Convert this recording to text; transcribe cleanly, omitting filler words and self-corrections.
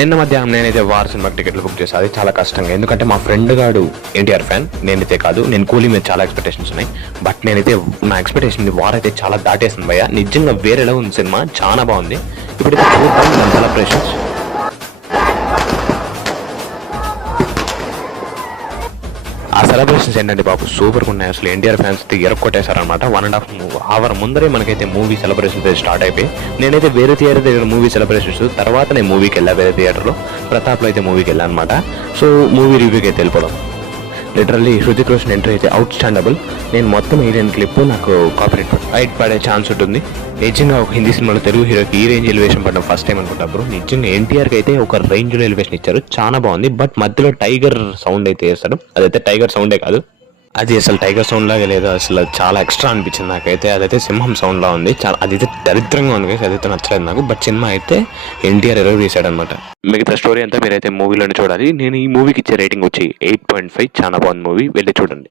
నిన్న మధ్యాహ్నం నేనైతే వార్ సినిమాకి టికెట్లు బుక్ చేశాను. అది చాలా కష్టంగా, ఎందుకంటే మా ఫ్రెండ్ గాడు ఎన్టీఆర్ ఫ్యాన్, నేనైతే కాదు. నేను కూలీ మీద చాలా ఎక్స్పెక్టేషన్స్ ఉన్నాయి. బట్ నేనైతే నా ఎక్స్పెక్టేషన్ వార్ అయితే చాలా దాటేసింది భయ్య. నిజంగా వేరేలా ఉంది సినిమా, చాలా బాగుంది. ఇప్పుడైతే చూద్దాం దాని సెలబ్రేషన్స్. ఆ సెలబ్రేషన్స్ ఏంటంటే బాబు సూపర్గా ఉన్నాయి. అసలు ఎన్టీఆర్ ఫ్యాన్స్ ఎరక్కొట్టేశారనమాట. 1.5 hour ముందరే మనకైతే మూవీ సెలబ్రేషన్స్ స్టార్ట్ అయిపోయి, నేనైతే వేరే థియేటర్ దగ్గర మూవీ సెలబ్రేషన్స్ తర్వాత నేను మూవీకి వెళ్ళా. వేరే థియేటర్లో ప్రతాప్లో అయితే మూవీకి వెళ్ళాను అనమాట. సో మూవీ రివ్యూకి అయితే వెళ్ళిపోవడం. లిటరల్లీ హృతిక్ రోషన్ ఎంట్రీ అయితే అవుట్ స్టాండబుల్. నేను మొత్తం ఏరియన్ క్లిప్ నాకు కాపీరైట్ పడే ఛాన్స్ ఉంటుంది. నిజంగా ఒక హిందీ సినిమాలో తెలుగు హీరోకి ఈ రేంజ్ ఎలివేషన్ పడడం ఫస్ట్ టైం అనుకుంటా బ్రో. నిజంగా ఎన్టీఆర్కి అయితే ఒక రేంజ్లో ఎలివేషన్ ఇచ్చారు, చాలా బాగుంది. బట్ మధ్యలో టైగర్ సౌండ్ అయితే వేస్తాడు, అదైతే టైగర్ సౌండే కాదు, అది అసలు టైగర్ సౌండ్ లాగా లేదు. అసలు చాలా ఎక్స్ట్రా అనిపించింది నాకైతే. అదైతే సింహం సౌండ్ లా ఉంది, చాలా అదైతే దరిద్రంగా ఉంది, అదైతే నచ్చలేదు నాకు. బట్ సినిమా అయితే ఎన్టీఆర్ ఎరవ్ చేశాడు అనమాట. మిగతా స్టోరీ అంతా మీరైతే మూవీలోనే చూడాలి. నేను ఈ మూవీకి ఇచ్చే రేటింగ్ వచ్చి 8.5. చాలా బాగుంది మూవీ, వెళ్ళి చూడండి.